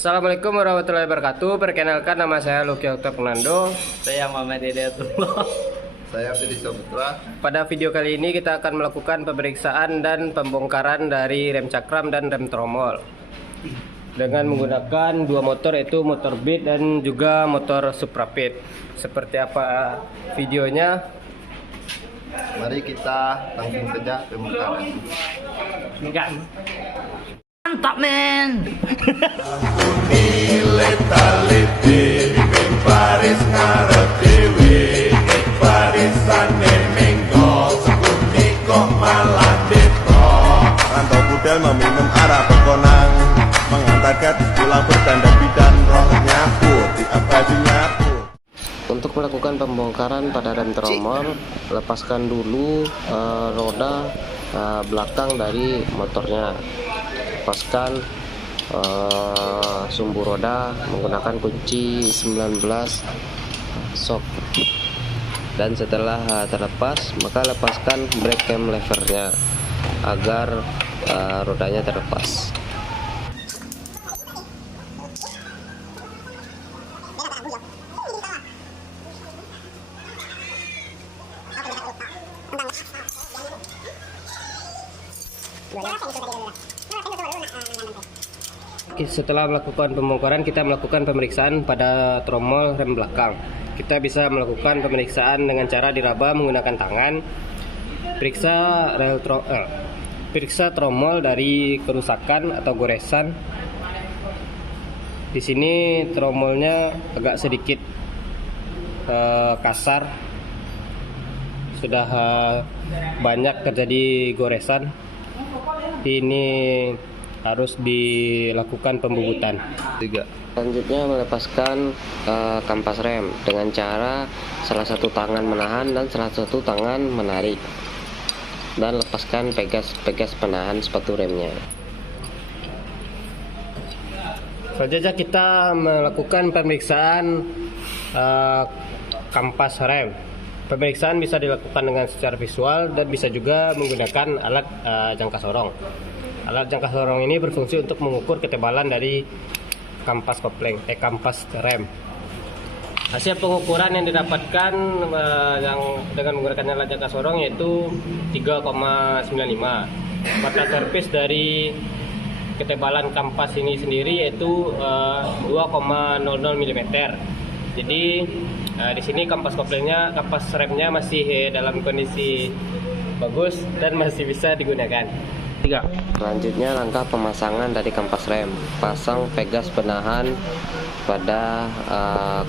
Assalamualaikum warahmatullahi wabarakatuh. Perkenalkan, nama saya Lucky Okta Fernando. Saya Muhammad Hidayatullah. Saya Fidi Saputra. Pada video kali ini kita akan melakukan pemeriksaan dan pembongkaran dari rem cakram dan rem tromol dengan menggunakan dua motor, yaitu motor Beat dan juga motor Suprapit. Seperti apa videonya? Mari kita langsung saja pembongkaran. Enggak. Mantap, men. Rantau budal meminum arak berkonang, mengantar gadis pulang berdandan bidan, roh nyapu tiap baju nyapu. Untuk melakukan pembongkaran pada rem tromol, lepaskan dulu roda belakang dari motornya. Lepaskan sumbu roda menggunakan kunci 19 shock, dan setelah terlepas maka lepaskan brake cam levernya agar rodanya terlepas. Setelah melakukan pembongkaran, kita melakukan pemeriksaan pada tromol rem belakang. Kita bisa melakukan pemeriksaan dengan cara diraba menggunakan tangan. Periksa tromol dari kerusakan atau goresan. Di sini tromolnya agak sedikit kasar, sudah banyak terjadi goresan. Ini harus dilakukan pembubutan. 3. Selanjutnya, melepaskan kampas rem dengan cara salah satu tangan menahan dan salah satu tangan menarik, dan lepaskan pegas penahan sepatu remnya. Selanjutnya kita melakukan pemeriksaan kampas rem. Pemeriksaan bisa dilakukan dengan secara visual dan bisa juga menggunakan alat jangka sorong. Alat jangka sorong ini berfungsi untuk mengukur ketebalan dari kampas kopling, kampas rem. Hasil pengukuran yang didapatkan yang dengan menggunakan alat jangka sorong yaitu 3,95. Mata servis dari ketebalan kampas ini sendiri yaitu 2,00 mm. Jadi di sini kampas koplingnya, kampas remnya masih dalam kondisi bagus dan masih bisa digunakan. 3. Selanjutnya, langkah pemasangan dari kampas rem. Pasang pegas penahan pada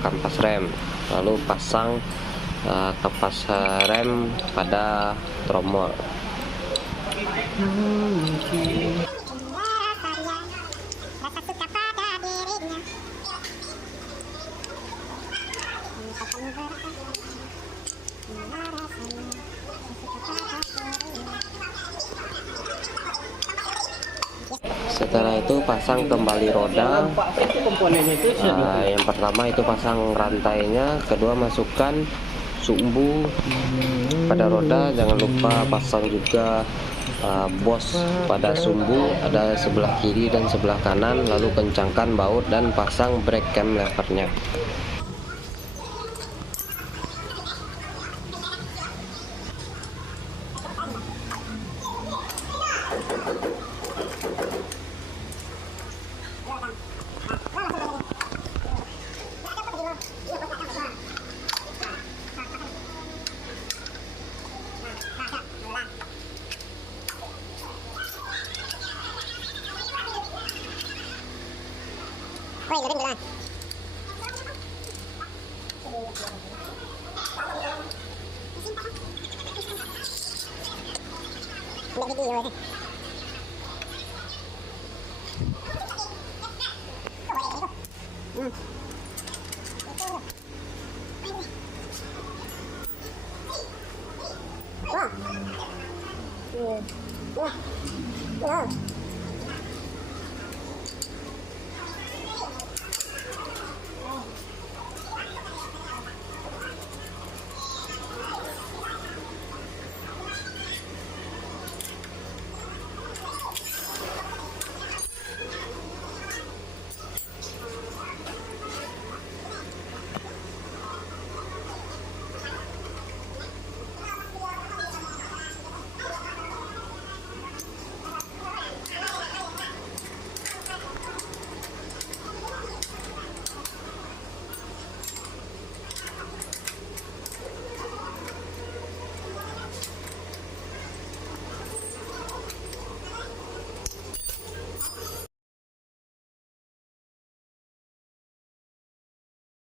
kampas rem, lalu pasang kampas rem pada tromol. Setelah itu pasang kembali roda. Yang pertama itu pasang rantainya, kedua masukkan sumbu pada roda, jangan lupa pasang juga bos pada sumbu, ada sebelah kiri dan sebelah kanan, lalu kencangkan baut dan pasang brake cam levernya.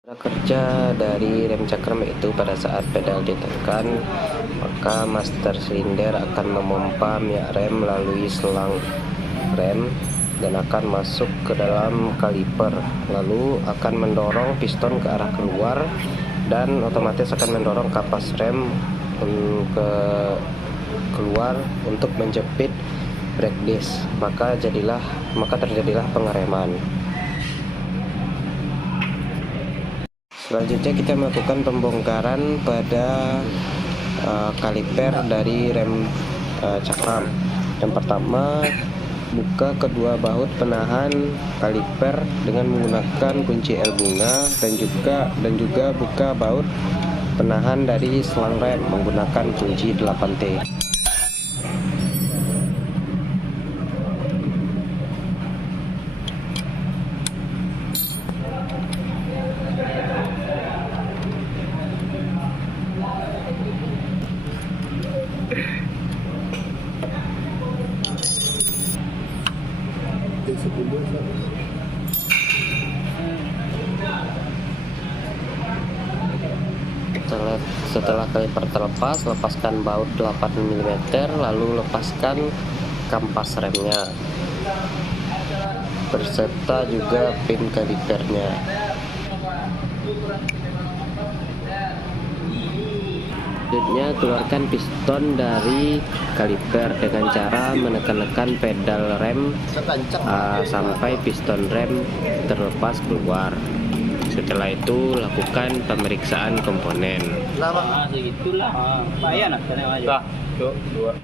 Cara kerja dari rem cakram yaitu pada saat pedal ditekan, maka master silinder akan memompa minyak rem melalui selang rem dan akan masuk ke dalam kaliper, lalu akan mendorong piston ke arah keluar dan otomatis akan mendorong kapas rem ke keluar untuk menjepit brake disc, maka terjadilah pengereman. Selanjutnya kita melakukan pembongkaran pada kaliper dari rem cakram. Yang pertama, buka kedua baut penahan kaliper dengan menggunakan kunci L bunga dan juga buka baut penahan dari selang rem menggunakan kunci 8T. Setelah kaliper terlepas, lepaskan baut 8 mm, lalu lepaskan kampas remnya berserta juga pin kalipernya. Selanjutnya, keluarkan piston dari kaliper dengan cara menekan-nekan pedal rem sampai piston rem terlepas keluar. Setelah itu, lakukan pemeriksaan komponen. Segitulah. Payah nak kena aja. Dua.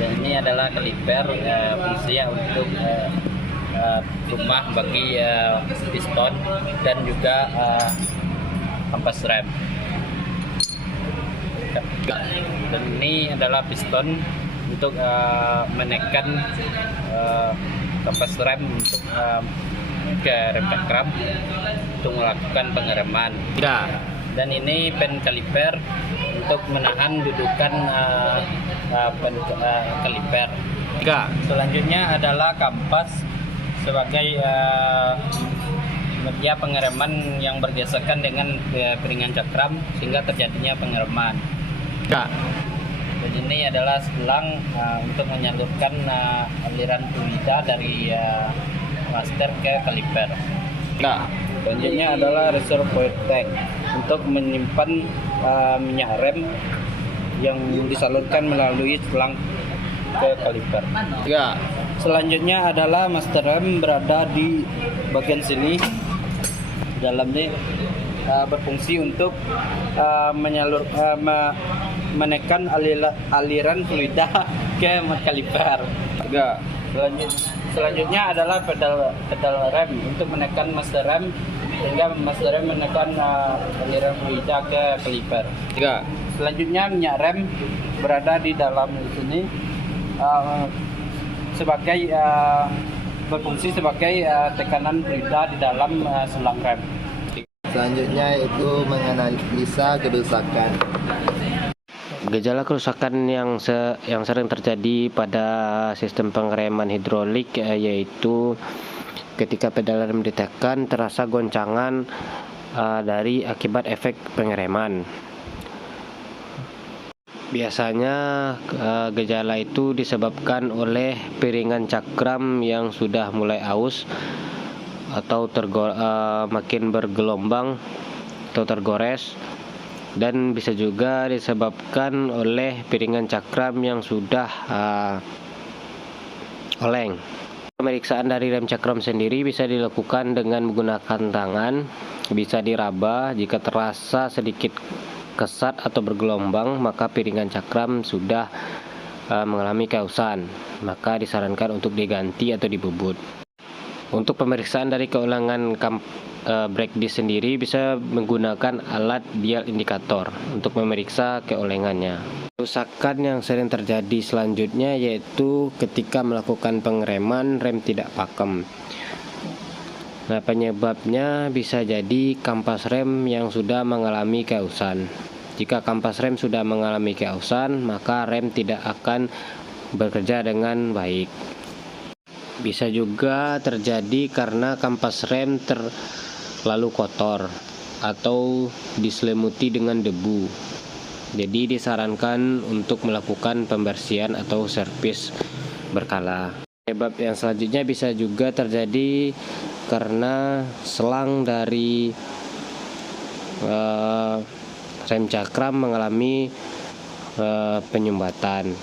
Dan ini adalah kaliper fungsinya untuk rumah bagi piston dan juga kampas rem. Dan ini adalah piston untuk menekan kampas rem untuk ke rem cakram untuk melakukan pengereman. Dan ini pen kaliper untuk menahan dudukan pen kaliper. Selanjutnya adalah kampas sebagai media pengereman yang bergesekan dengan piringan cakram sehingga terjadinya pengereman. Dan ini adalah selang untuk menyalurkan aliran fluida dari master ke kaliper. Selanjutnya adalah reservoir tank untuk menyimpan minyak rem yang disalurkan melalui selang ke kaliper. Selanjutnya adalah master rem berada di bagian sini. Dalamnya berfungsi untuk menekan aliran fluida ke kaliper. Selanjutnya adalah pedal rem untuk menekan master rem sehingga master rem menekan aliran fluida ke kaliper. Selanjutnya minyak rem berada di dalam sini sebagai berfungsi sebagai tekanan fluida di dalam selang rem. Selanjutnya itu menganalisa kerusakan. Gejala kerusakan yang sering terjadi pada sistem pengereman hidrolik yaitu ketika pedal rem ditekan terasa goncangan dari akibat efek pengereman. Biasanya gejala itu disebabkan oleh piringan cakram yang sudah mulai aus atau makin bergelombang atau tergores, dan bisa juga disebabkan oleh piringan cakram yang sudah oleng. Pemeriksaan dari rem cakram sendiri bisa dilakukan dengan menggunakan tangan, bisa diraba. Jika terasa sedikit kesat atau bergelombang, maka piringan cakram sudah mengalami keausan, maka disarankan untuk diganti atau dibubut. Untuk pemeriksaan dari keulangan brake disc sendiri bisa menggunakan alat dial indikator untuk memeriksa keolengannya. Kerusakan yang sering terjadi selanjutnya yaitu ketika melakukan pengereman rem tidak pakem. Nah, penyebabnya bisa jadi kampas rem yang sudah mengalami keausan. Jika kampas rem sudah mengalami keausan, maka rem tidak akan bekerja dengan baik. Bisa juga terjadi karena kampas rem terlalu kotor atau diselimuti dengan debu. Jadi disarankan untuk melakukan pembersihan atau servis berkala. Penyebab yang selanjutnya bisa juga terjadi karena selang dari rem cakram mengalami penyumbatan.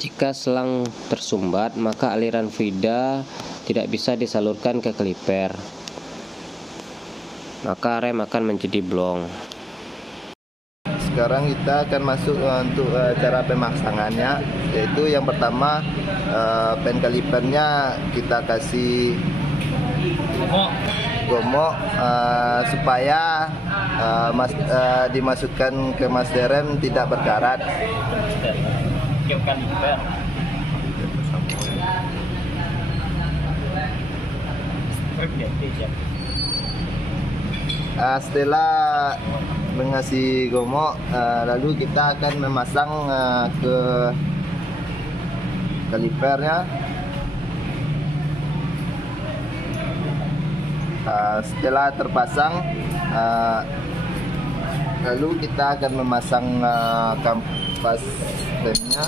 Jika selang tersumbat, maka aliran fluida tidak bisa disalurkan ke kaliper, maka rem akan menjadi blong. Sekarang kita akan masuk untuk cara pemasangannya, yaitu yang pertama pen kalipernya kita kasih gomok supaya dimasukkan ke master rem tidak berkarat. Kaliper. Setelah mengasih gomok, lalu kita akan memasang ke kalipernya. Setelah terpasang, lalu kita akan memasang kampas remnya.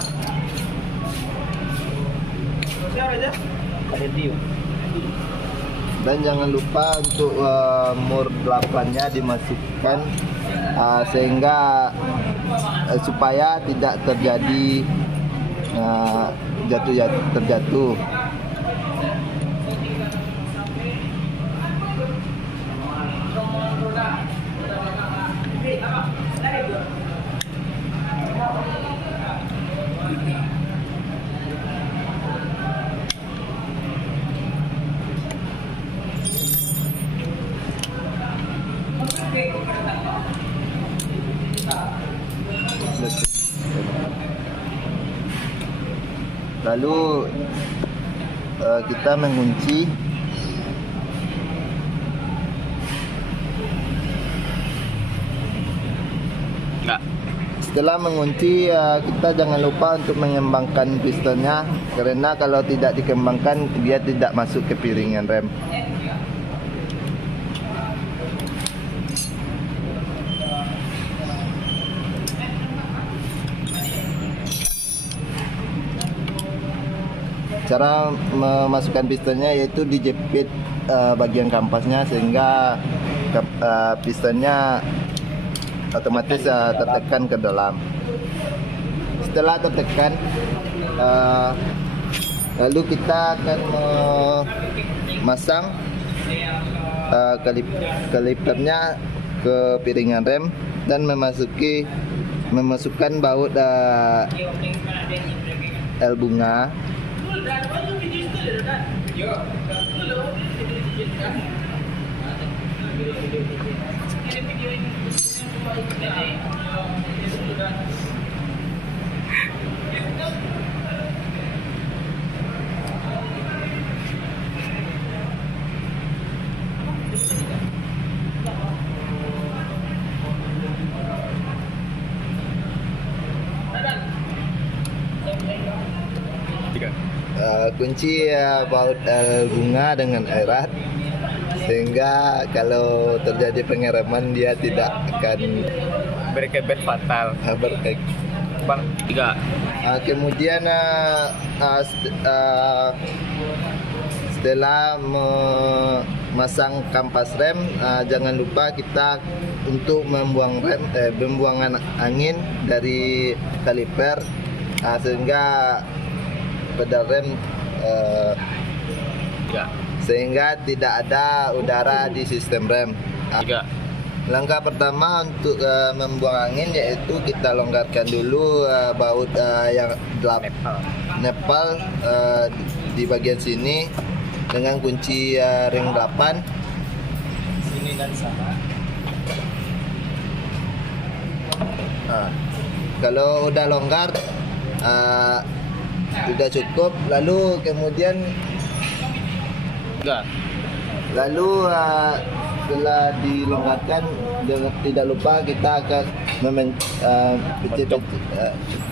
Dan jangan lupa untuk mur 8-nya dimasukkan sehingga supaya tidak terjadi terjatuh. Lalu kita mengunci. Setelah mengunci, kita jangan lupa untuk mengembangkan pistonnya, karena kalau tidak dikembangkan dia tidak masuk ke piringan rem. Cara memasukkan pistonnya yaitu dijepit bagian kampasnya sehingga pistonnya otomatis tertekan ke dalam. Setelah tertekan, lalu kita akan memasang kalipernya ke piringan rem dan memasukkan baut L bunga. Kunci baut bunga dengan erat sehingga kalau terjadi pengereman dia tidak akan Berkebet fatal. Kemudian setelah memasang kampas rem, jangan lupa kita untuk membuang angin dari kaliper sehingga pedal rem sehingga tidak ada udara di sistem rem. Langkah pertama untuk membuang angin yaitu kita longgarkan dulu baut yang nepal di bagian sini dengan kunci ring 8. Sini dan sana. Kalau udah longgar sudah cukup, lalu kemudian setelah dilonggarkan tidak lupa kita akan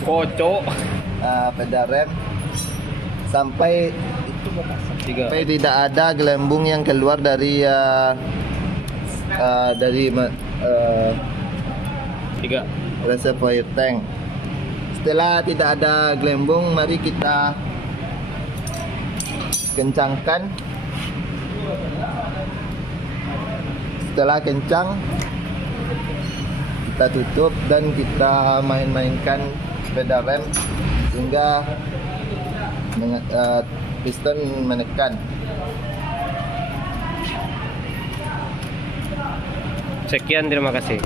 kocok pedal rem sampai 3. Supaya tidak ada gelembung yang keluar dari 3. reservoir tank. Setelah tidak ada gelembung, mari kita kencangkan. Setelah kencang, kita tutup dan kita main-mainkan pedal rem sehingga piston menekan. Sekian, terima kasih.